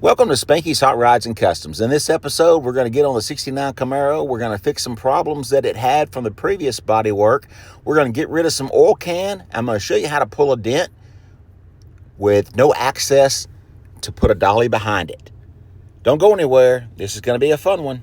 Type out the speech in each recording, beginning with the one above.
Welcome to Spanky's Hot Rods and Customs. In this episode, we're going to get on the 69 Camaro. We're going to fix some problems that it had from the previous body work. We're going to get rid of some oil can. I'm going to show you how to pull a dent with no access to put a dolly behind it. Don't go anywhere. This is going to be a fun one.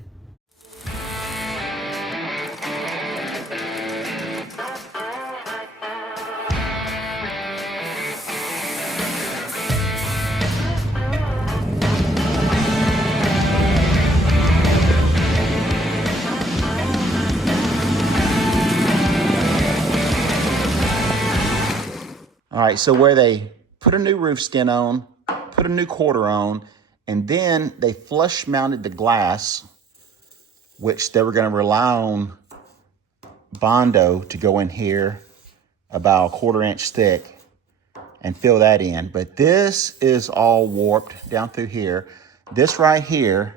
All right, so where they put a new roof skin on, put a new quarter on, and then they flush mounted the glass, which they were going to rely on Bondo to go in here about a 1/4 inch thick and fill that in. But this is all warped down through here. This right here,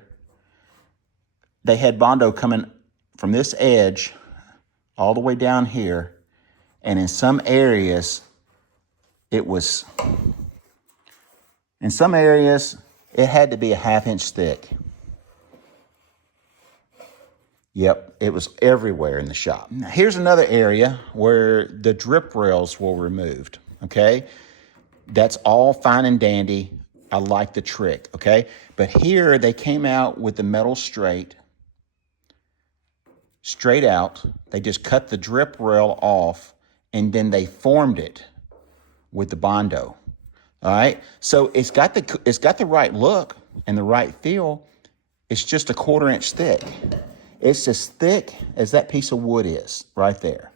they had Bondo coming from this edge all the way down here. And in some areas, it had to be a 1/2 inch thick. Yep, it was everywhere in the shop. Now, here's another area where the drip rails were removed, okay? That's all fine and dandy. I like the trick, okay? But here they came out with the metal straight out. They just cut the drip rail off and then they formed it with the Bondo. All right, so it's got the right look and the right feel. It's just a 1/4 inch thick. It's as thick as that piece of wood is right there.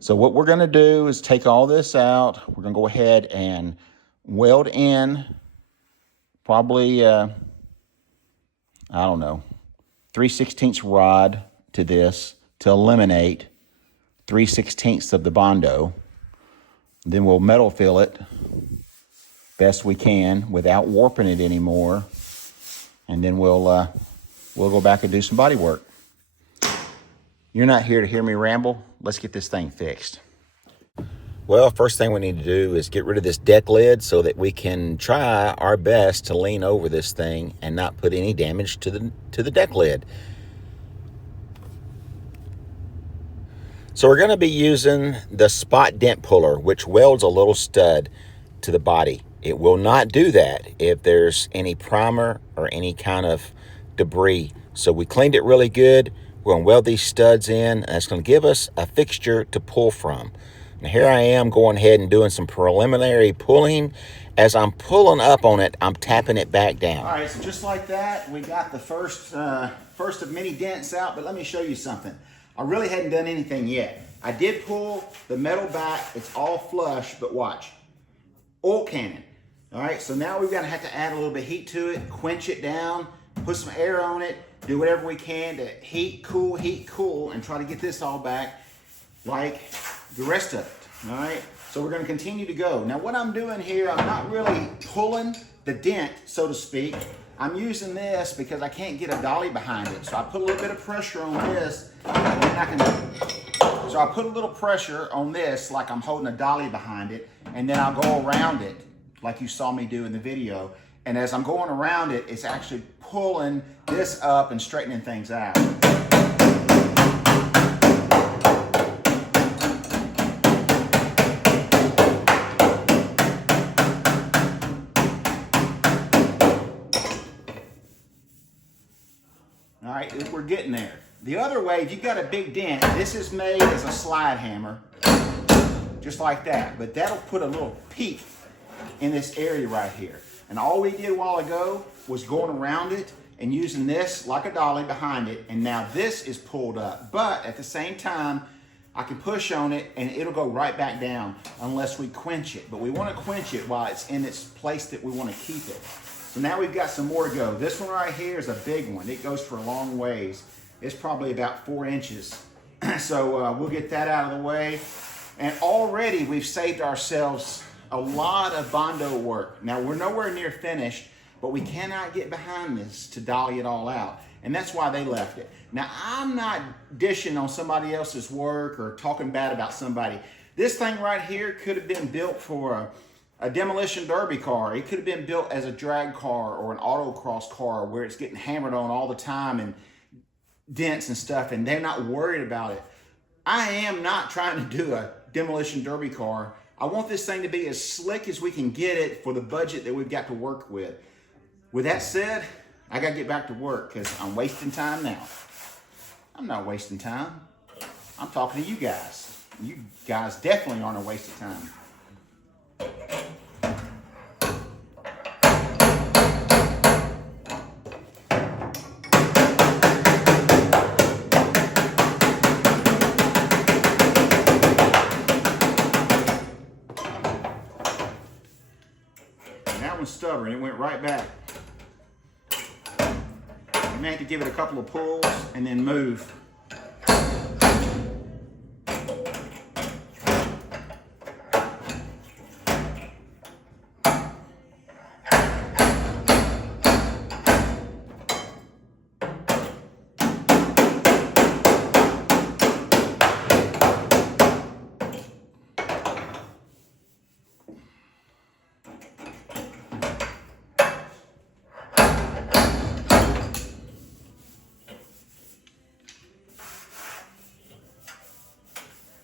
So what we're going to do is take all this out. We're going to go ahead and weld in probably, I don't know, 3/16 rod to this to eliminate 3/16 of the Bondo. Then we'll metal fill it best we can without warping it anymore. And then we'll go back and do some body work. You're not here to hear me ramble. Let's get this thing fixed. Well, first thing we need to do is get rid of this deck lid so that we can try our best to lean over this thing and not put any damage to the deck lid. So we're going to be using the spot dent puller, which welds a little stud to the body. It will not do that if there's any primer or any kind of debris. So we cleaned it really good. We're going to weld these studs in, and it's going to give us a fixture to pull from. Now here I am going ahead and doing some preliminary pulling. As I'm pulling up on it, I'm tapping it back down. All right, so just like that, we got the first of many dents out, but let me show you something. I really hadn't done anything yet. I did pull the metal back. It's all flush, but watch. Oil cannon. All right, so now we're gonna have to add a little bit of heat to it, quench it down, put some air on it, do whatever we can to heat, cool, and try to get this all back like the rest of it, all right? So we're gonna continue to go. Now what I'm doing here, I'm not really pulling the dent, so to speak. I'm using this because I can't get a dolly behind it. So I put a little bit of pressure on this, and then so I put a little pressure on this like I'm holding a dolly behind it, and then I'll go around it like you saw me do in the video. And as I'm going around it, it's actually pulling this up and straightening things out. All right, we're getting there. The other way, if you've got a big dent, this is made as a slide hammer, just like that. But that'll put a little peak in this area right here. And all we did a while ago was going around it and using this like a dolly behind it. And now this is pulled up. But at the same time, I can push on it and it'll go right back down unless we quench it. But we want to quench it while it's in its place that we want to keep it. So now we've got some more to go. This one right here is a big one. It goes for a long ways. It's probably about 4 inches. So we'll get that out of the way. And already we've saved ourselves a lot of Bondo work. Now we're nowhere near finished, but we cannot get behind this to dolly it all out. And that's why they left it. Now I'm not dishing on somebody else's work or talking bad about somebody. This thing right here could have been built for a demolition derby car. It could have been built as a drag car or an autocross car where it's getting hammered on all the time and dents and stuff, and they're not worried about it. I am not trying to do a demolition derby car. I want this thing to be as slick as we can get it for the budget that we've got to work with. With that said, I gotta get back to work because I'm wasting time now. I'm not wasting time. I'm talking to you guys. You guys definitely aren't a waste of time. That one's stubborn. It went right back. You may have to give it a couple of pulls and then move.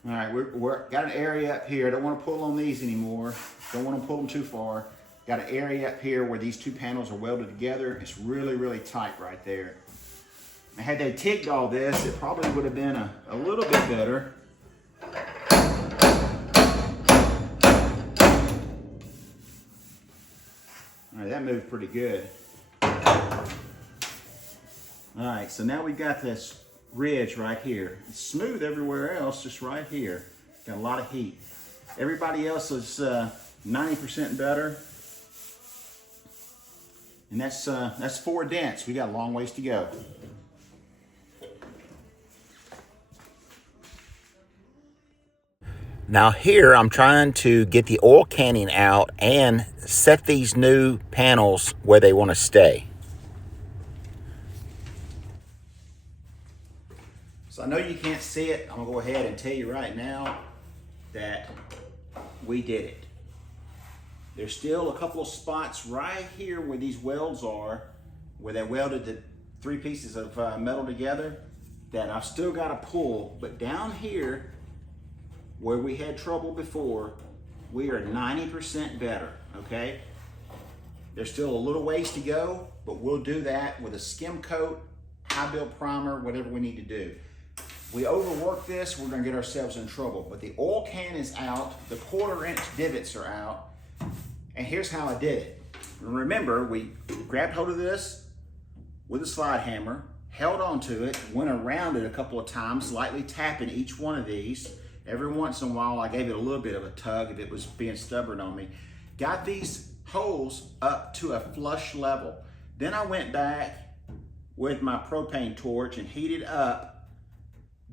All right, we're got an area up here. I don't want to pull on these anymore. Don't want to pull them too far. Got an area up here where these two panels are welded together. It's really, really tight right there. And had they TIG'd all this, it probably would have been a little bit better. All right, that moved pretty good. All right, so now we've got this ridge right here. It's smooth everywhere else, just right here. Got a lot of heat. Everybody else is 90% better. And that's 4 dents. We got a long ways to go. Now here I'm trying to get the oil canning out and set these new panels where they want to stay. So I know you can't see it. I'm gonna go ahead and tell you right now that we did it. There's still a couple of spots right here where these welds are, where they welded the 3 pieces of metal together that I've still got to pull. But down here, where we had trouble before, we are 90% better, okay? There's still a little ways to go, but we'll do that with a skim coat, high build primer, whatever we need to do. We overwork this, we're gonna get ourselves in trouble. But the oil can is out, the 1/4-inch divots are out, and here's how I did it. Remember, we grabbed hold of this with a slide hammer, held onto it, went around it a couple of times, lightly tapping each one of these. Every once in a while, I gave it a little bit of a tug if it was being stubborn on me. Got these holes up to a flush level. Then I went back with my propane torch and heated up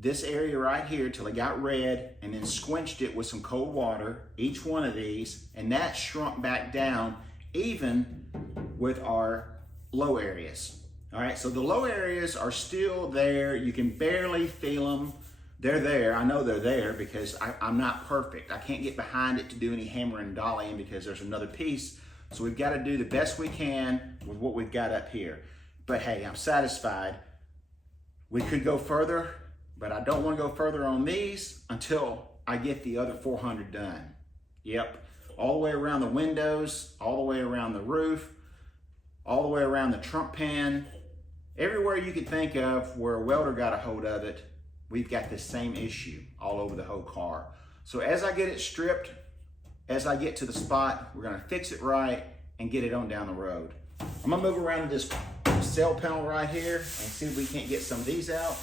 this area right here till it got red, and then squinched it with some cold water, each one of these, and that shrunk back down even with our low areas. All right, so the low areas are still there. You can barely feel them. They're there. I know they're there because I'm not perfect. I can't get behind it to do any hammering and dollying because there's another piece. So we've got to do the best we can with what we've got up here. But hey, I'm satisfied. We could go further, but I don't want to go further on these until I get the other 400 done. Yep, all the way around the windows, all the way around the roof, all the way around the trunk pan. Everywhere you could think of where a welder got a hold of it, we've got this same issue all over the whole car. So as I get it stripped, as I get to the spot, we're gonna fix it right and get it on down the road. I'm gonna move around to this cell panel right here and see if we can't get some of these out,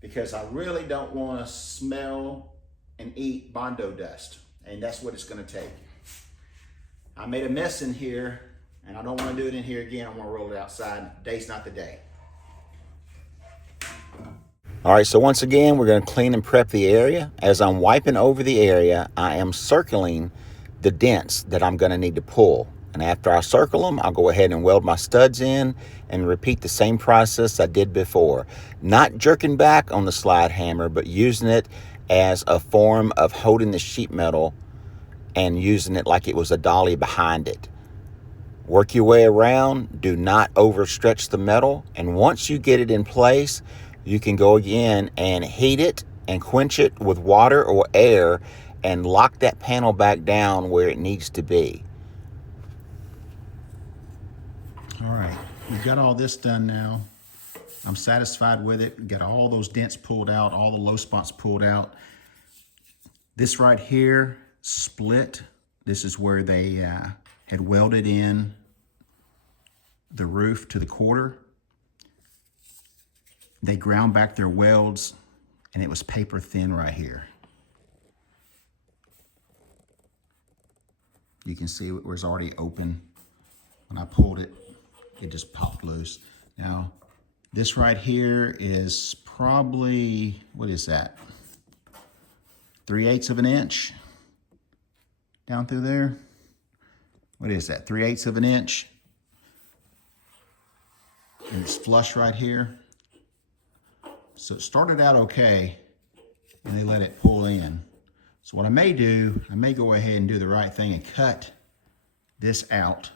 because I really don't wanna smell and eat Bondo dust, and that's what it's gonna take. I made a mess in here, and I don't wanna do it in here again. I wanna roll it outside. Today's not the day. All right, so once again, we're gonna clean and prep the area. As I'm wiping over the area, I am circling the dents that I'm gonna need to pull. And after I circle them, I'll go ahead and weld my studs in and repeat the same process I did before. Not jerking back on the slide hammer, but using it as a form of holding the sheet metal and using it like it was a dolly behind it. Work your way around. Do not overstretch the metal. And once you get it in place, you can go again and heat it and quench it with water or air and lock that panel back down where it needs to be. All right, we've got all this done now. I'm satisfied with it. Got all those dents pulled out, all the low spots pulled out. This right here split. This is where they had welded in the roof to the quarter. They ground back their welds and it was paper thin right here. You can see it was already open. When I pulled it, it just popped loose. Now, this right here is probably, what is that? 3/8 of an inch down through there. What is that? 3/8 of an inch. And it's flush right here. So it started out okay, and they let it pull in. So what I may do, I may go ahead and do the right thing and cut this out.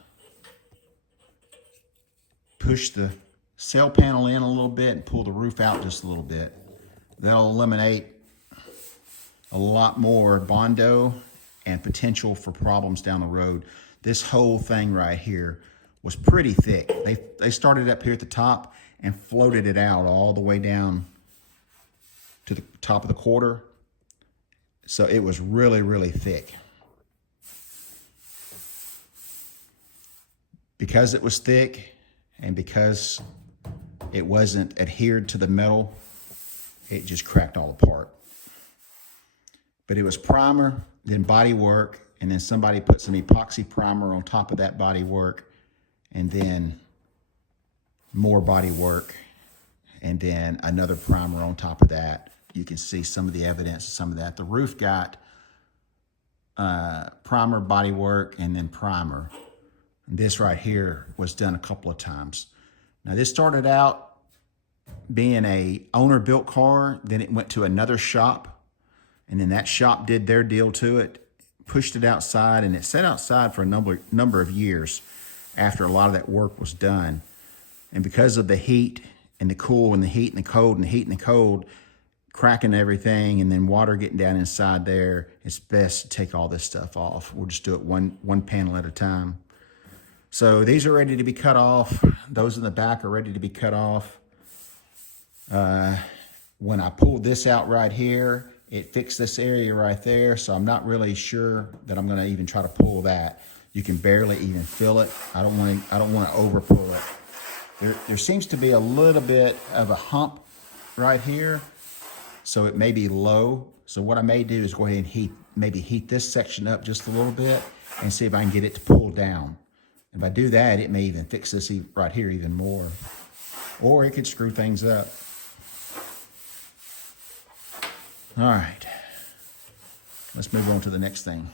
Push the cell panel in a little bit and pull the roof out just a little bit. That'll eliminate a lot more Bondo and potential for problems down the road. This whole thing right here was pretty thick. They started up here at the top and floated it out all the way down to the top of the quarter. So it was really, really thick. Because it was thick and because it wasn't adhered to the metal, it just cracked all apart. But it was primer, then body work, and then somebody put some epoxy primer on top of that body work, and then more body work, and then another primer on top of that. You can see some of the evidence of some of that. The roof got primer, body work, and then primer. This right here was done a couple of times. Now this started out being a owner-built car, then it went to another shop, and then that shop did their deal to it, pushed it outside, and it sat outside for a number of years after a lot of that work was done. And because of the heat and the cool and the heat and the cold and the heat and the cold, cracking everything and then water getting down inside there, it's best to take all this stuff off. We'll just do it one panel at a time. So these are ready to be cut off. Those in the back are ready to be cut off. When I pulled this out right here, it fixed this area right there, so I'm not really sure that I'm gonna even try to pull that. You can barely even feel it. I don't wanna over pull it. There seems to be a little bit of a hump right here, so it may be low. So what I may do is go ahead and maybe heat this section up just a little bit and see if I can get it to pull down. If I do that, it may even fix this right here even more. Or it could screw things up. All right, let's move on to the next thing.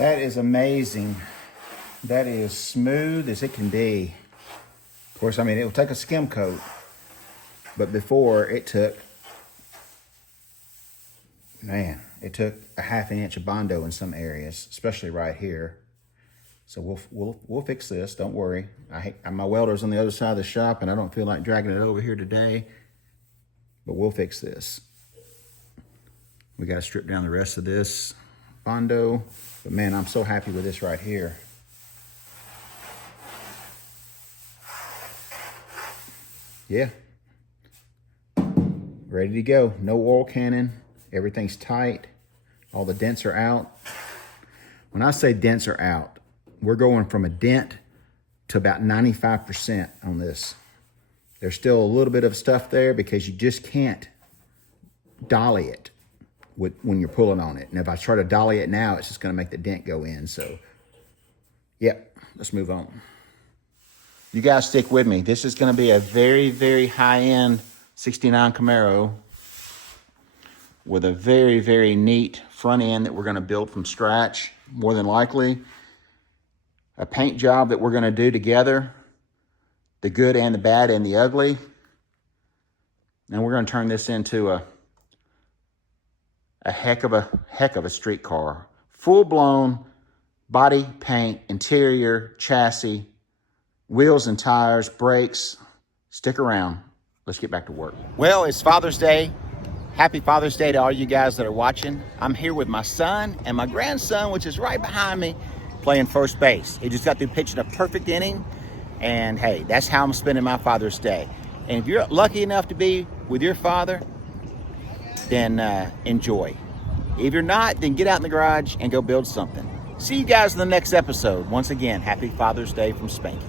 That is amazing. That is smooth as it can be. Of course, I mean, it will take a skim coat, but before it took, man, it took a ½ inch of Bondo in some areas, especially right here. So we'll fix this. Don't worry. My welder's on the other side of the shop, and I don't feel like dragging it over here today. But we'll fix this. We got to strip down the rest of this Bondo. But man, I'm so happy with this right here. Yeah. Ready to go. No oil cannon. Everything's tight. All the dents are out. When I say dents are out, we're going from a dent to about 95% on this. There's still a little bit of stuff there because you just can't dolly it when you're pulling on it. And if I try to dolly it now, it's just going to make the dent go in. So, yep, let's move on. You guys stick with me. This is going to be a very, very high-end 69 Camaro with a very, very neat front end that we're going to build from scratch, more than likely. A paint job that we're going to do together, the good and the bad and the ugly. And we're going to turn this into a heck of a street car. Full-blown body, paint, interior, chassis, wheels and tires, brakes. Stick around. Let's get back to work. Well, it's Father's Day. Happy Father's Day to all you guys that are watching. I'm here with my son and my grandson, which is right behind me, playing first base. He just got through pitching a perfect inning. And hey, that's how I'm spending my Father's Day. And if you're lucky enough to be with your father, then enjoy. If you're not, then get out in the garage and go build something. See you guys in the next episode. Once again, happy Father's Day from Spanky.